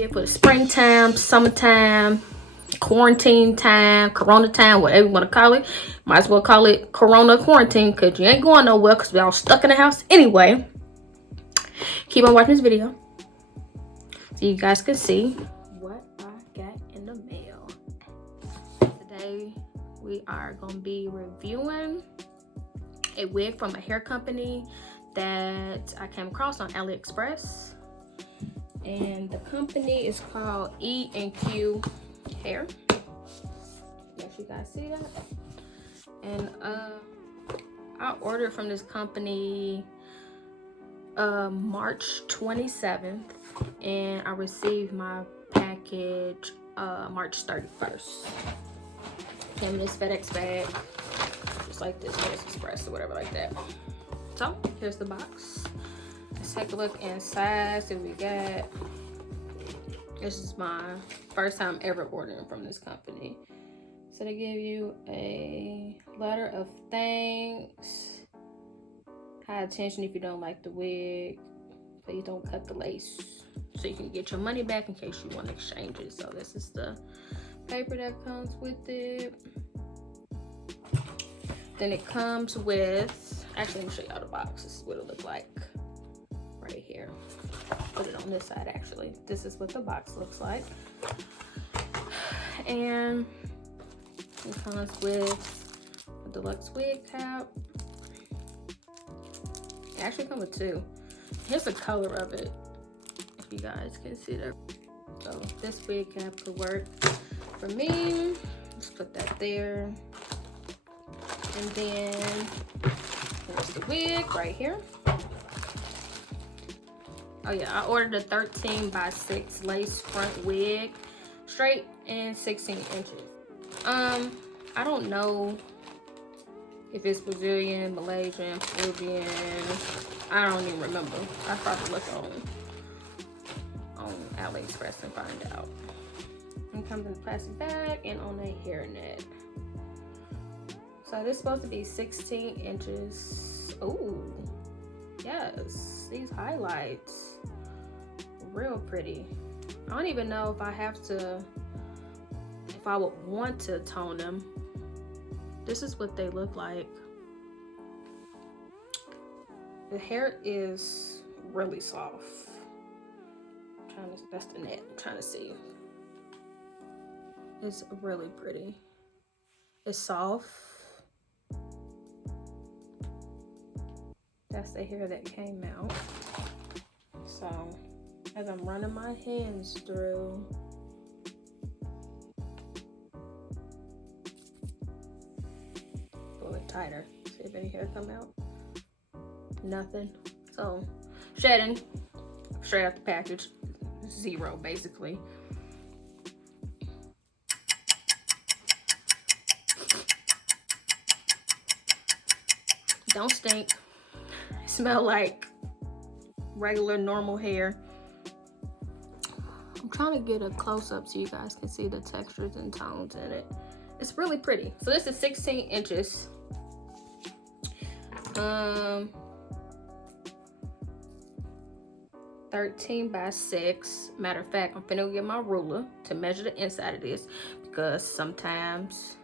wig for the springtime, summertime, quarantine time, corona time, whatever you want to call it. Might as well call it corona quarantine because you ain't going nowhere because we all stuck in the house anyway. Keep on watching this video so you guys can see what I got in the mail. Today we are going to be reviewing a wig from a hair company that I came across on AliExpress, and the company is called E&Q Hair. Yes, you guys see that? And I ordered from this company March 27th, and I received my package March 31st. Came in this FedEx bag, just like this, FedEx Express or whatever like that. So here's the box. Let's take a look inside, see what we got. This is my first time ever ordering from this company. So they give you a letter of thanks. High attention if you don't like the wig. Please don't cut the lace. So you can get your money back in case you want to exchange it. So this is the paper that comes with it. Then it comes with, actually let me show y'all the box. This is what it looks like right here. Put it on this side actually. This is what the box looks like. And it comes with a deluxe wig cap. It actually comes with two. Here's the color of it, if you guys can see that. So this wig cap could work for me. Let's put that there. And then here's the wig right here. Oh yeah, I ordered a 13x6 lace front wig, straight and 16 inches. I don't know if it's Brazilian, Malaysian, Peruvian. I don't even remember. I probably look on AliExpress and find out. It comes in a plastic bag and on a hairnet. So this is supposed to be 16 inches. Ooh, yes, these highlights, real pretty. I don't even know if I would want to tone them. This is what they look like. The hair is really soft. That's the net. I'm trying to see. It's really pretty. It's soft. That's the hair that came out. So as I'm running my hands through, pull it tighter. See if any hair come out. Nothing. So shedding straight out the package, zero basically. Don't stink. Smell like regular normal hair. I'm trying to get a close-up so you guys can see the textures and tones in it. It's really pretty. So this is 16 inches. 13x6. Matter of fact, I'm finna get my ruler to measure the inside of this because sometimes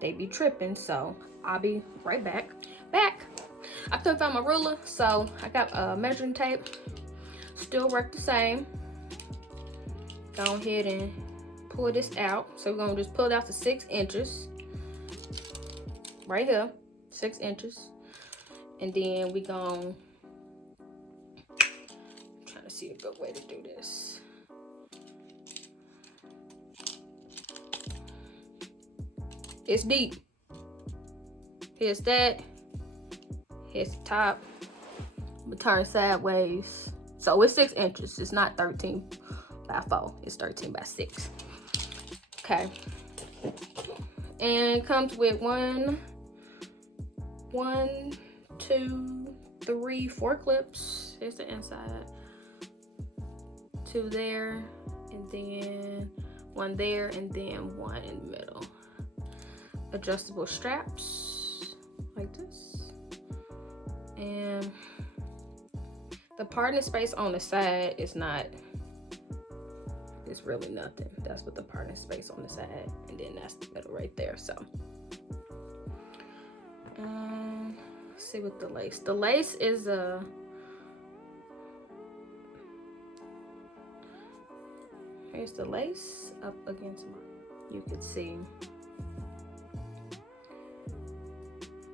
they be tripping. So I'll be right back. I couldn't find my ruler, so I got measuring tape. Still work the same. Go ahead and pull this out. So we're gonna just pull it out to 6 inches. Right here, 6 inches. And then we gonna, I'm trying to see a good way to do this. It's deep. Here's that. Here's the top. I'm gonna turn sideways. So it's 6 inches. It's not 13x4. It's 13x6. Okay. And it comes with 1, 2, 3, 4 clips. Here's the inside. 2 there, and then 1 there, and then 1 in the middle. Adjustable straps like this. And the parting space on the side is not it's really nothing. That's what the parting space on the side, and then that's the middle right there. So let's see what the lace. The lace is a here's the lace up against my, you could see.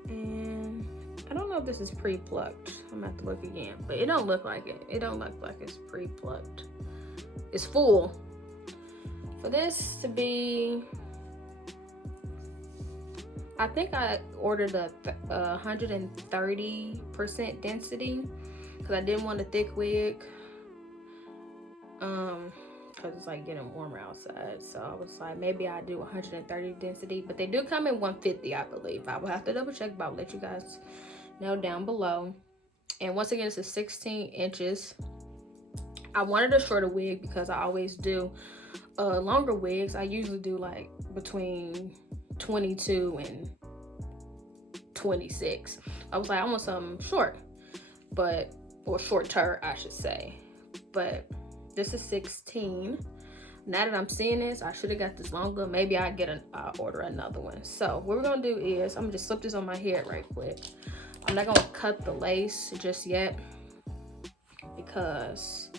And I don't know if this is pre-plucked. I'm gonna have to look again, but it don't look like it. It don't look like it's pre-plucked. It's full. For this to be, I think I ordered a 130% density because I didn't want a thick wig. Because it's like getting warmer outside, so I was like, maybe I do 130 density, but they do come in 150, I believe. I will have to double check, but I'll let you guys know down below. And once again, it's a 16 inches. I wanted a shorter wig because I always do longer wigs. I usually do like between 22 and 26. I was like, I want something short, but, or shorter, I should say. But this is 16. Now that I'm seeing this, I should have got this longer. Maybe I'll order another one. So what we're gonna do is, I'm gonna just slip this on my head right quick. I'm not gonna cut the lace just yet because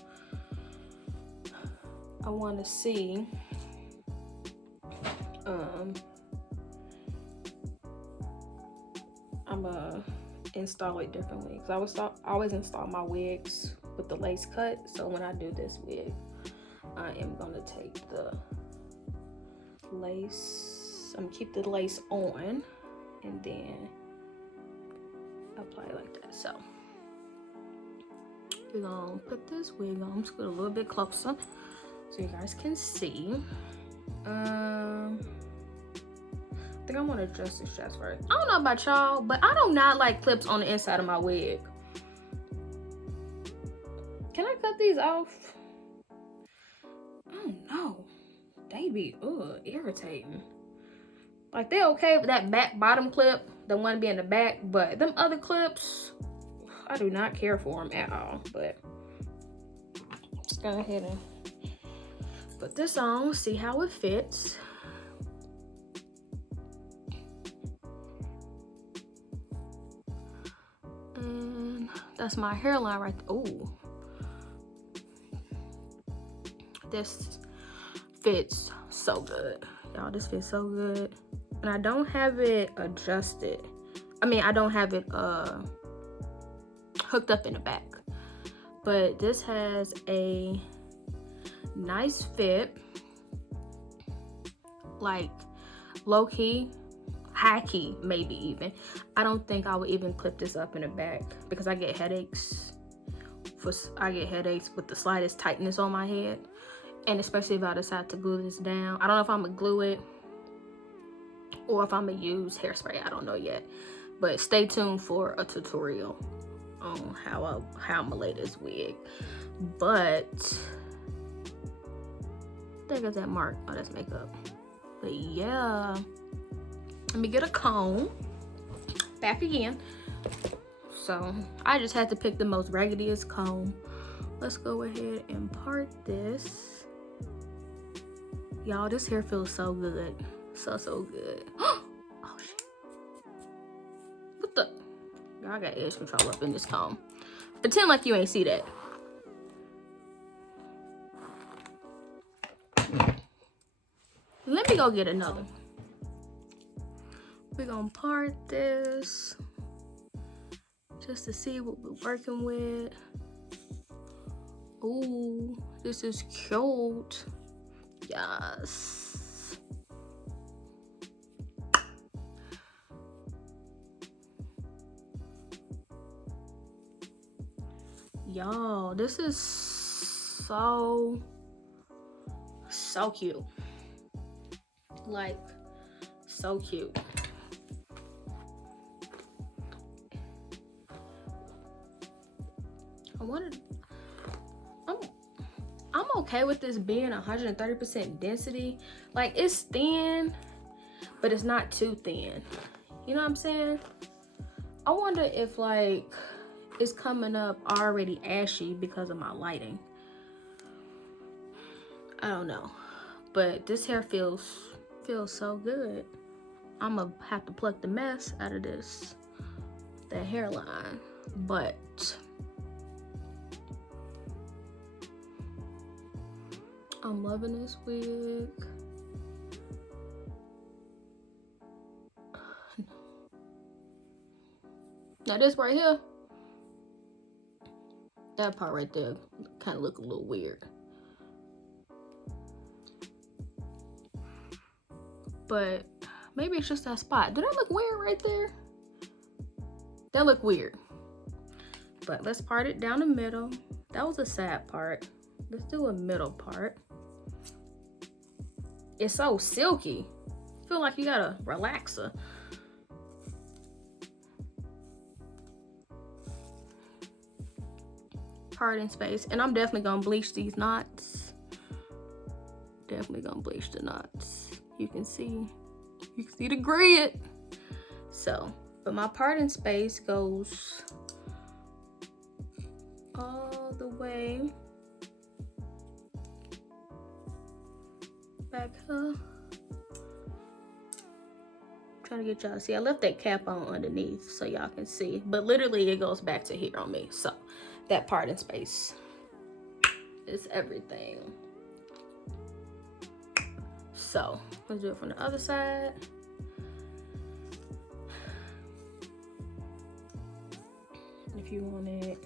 I want to see I'm gonna install it differently because I always install my wigs with the lace cut. So when I do this wig, I am gonna take the lace, I'm gonna keep the lace on and then apply it like that. So we're gonna put this wig on. I'm just going a little bit closer so you guys can see. I think I want to adjust the straps first. I don't know about y'all, but I do not like clips on the inside of my wig. Can I cut these off? I don't know. They be irritating. Like, they're okay with that back bottom clip, the one being the back, but them other clips, I do not care for them at all. But let's go ahead and put this on, see how it fits. And that's my hairline right there. Ooh. This fits so good. Y'all, this fits so good. And I don't have it adjusted. I mean, I don't have it hooked up in the back. But this has a nice fit. Like low-key, high-key maybe even. I don't think I would even clip this up in the back because I get headaches. I get headaches with the slightest tightness on my head. And especially if I decide to glue this down. I don't know if I'm gonna glue it or if I'm gonna use hairspray. I don't know yet. But stay tuned for a tutorial on how I'm gonna lay this wig. But there goes that mark. Oh, that's makeup. But yeah. Let me get a comb. Back again. So I just had to pick the most raggediest comb. Let's go ahead and part this. Y'all, this hair feels so good. So good. Oh shit. What the? Y'all, I got edge control up in this comb. Pretend like you ain't see that. Let me go get another. We're gonna part this just to see what we're working with. Ooh, this is cute. Yes. Y'all, this is so cute. Like, so cute. I'm okay with this being 130% density. Like, it's thin, but it's not too thin. You know what I'm saying? I wonder if, like, it's coming up already ashy because of my lighting. I don't know, but this hair feels so good. I'm gonna have to pluck the mess out of that hairline, but I'm loving this wig. Now this right here, that part right there kind of look a little weird, but maybe it's just that spot. Did that look weird right there? That look weird. But let's part it down the middle. That was a sad part. Let's do a middle part. It's so silky. I feel like you gotta relax her. Parting space. And I'm definitely gonna bleach these knots. Definitely gonna bleach the knots. You can see the grid. So, but my parting space goes all the way back here. Trying to get y'all to see. I left that cap on underneath so y'all can see, but literally it goes back to here on me. So that parting space is everything. So let's do it from the other side. If you want it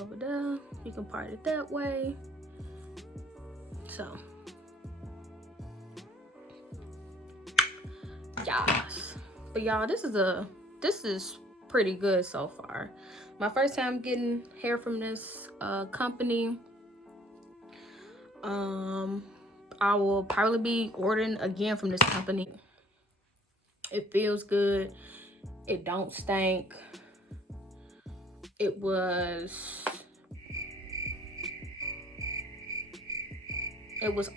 over there, you can part it that way. So yes, but y'all, this is pretty good so far. My first time getting hair from this company. I will probably be ordering again from this company. It feels good. It don't stink. It was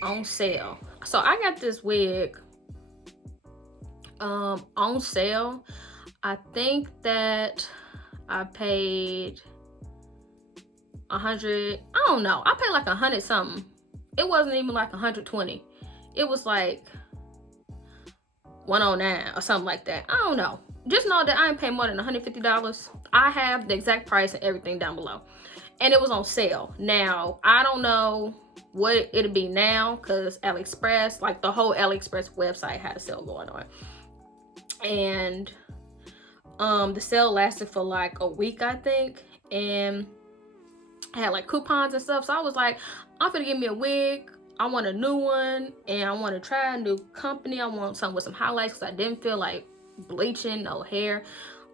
on sale. So I got this wig on sale. I think that I paid 100. I don't know. I paid like 100 something. It wasn't even like 120. It was like 109 or something like that. I don't know. Just know that I ain't paying more than $150. I have the exact price and everything down below. And it was on sale. Now, I don't know what it'll be now because AliExpress, like the whole AliExpress website had a sale going on. And the sale lasted for like a week, I think. And I had like coupons and stuff. So I was like, I'm gonna get me a wig. I want a new one and I want to try a new company. I want something with some highlights because I didn't feel like bleaching no hair,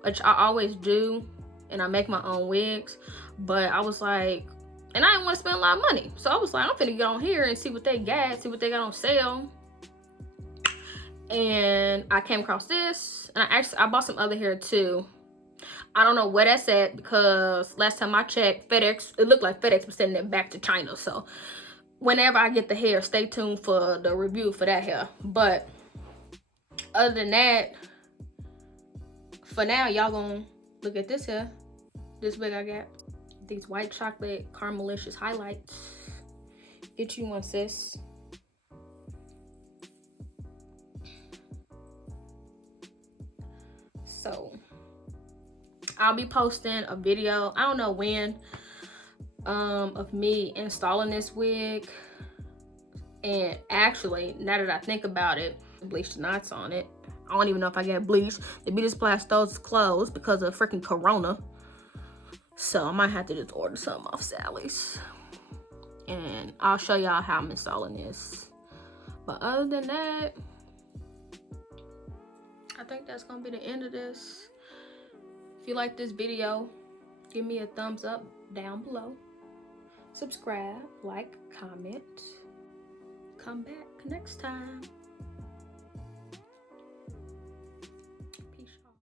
which I always do, and I make my own wigs. But I was like, and I didn't want to spend a lot of money, so I was like, I'm finna get on here and see what they got on sale. And I came across this, and I bought some other hair too. I don't know where that's at because last time I checked, FedEx, it looked like FedEx was sending it back to China. So whenever I get the hair, stay tuned for the review for that hair. But other than that, for now, y'all gonna look at this hair. This wig I got. These white chocolate caramelicious highlights. Get you one, sis. So I'll be posting a video, I don't know when, of me installing this wig. And actually, now that I think about it, bleach the knots on it. I don't even know if I get bleached. The beauty supply store's closed because of freaking Corona. So I might have to just order something off Sally's. And I'll show y'all how I'm installing this. But other than that, I think that's gonna be the end of this. If you like this video, give me a thumbs up down below. Subscribe, like, comment. Come back next time.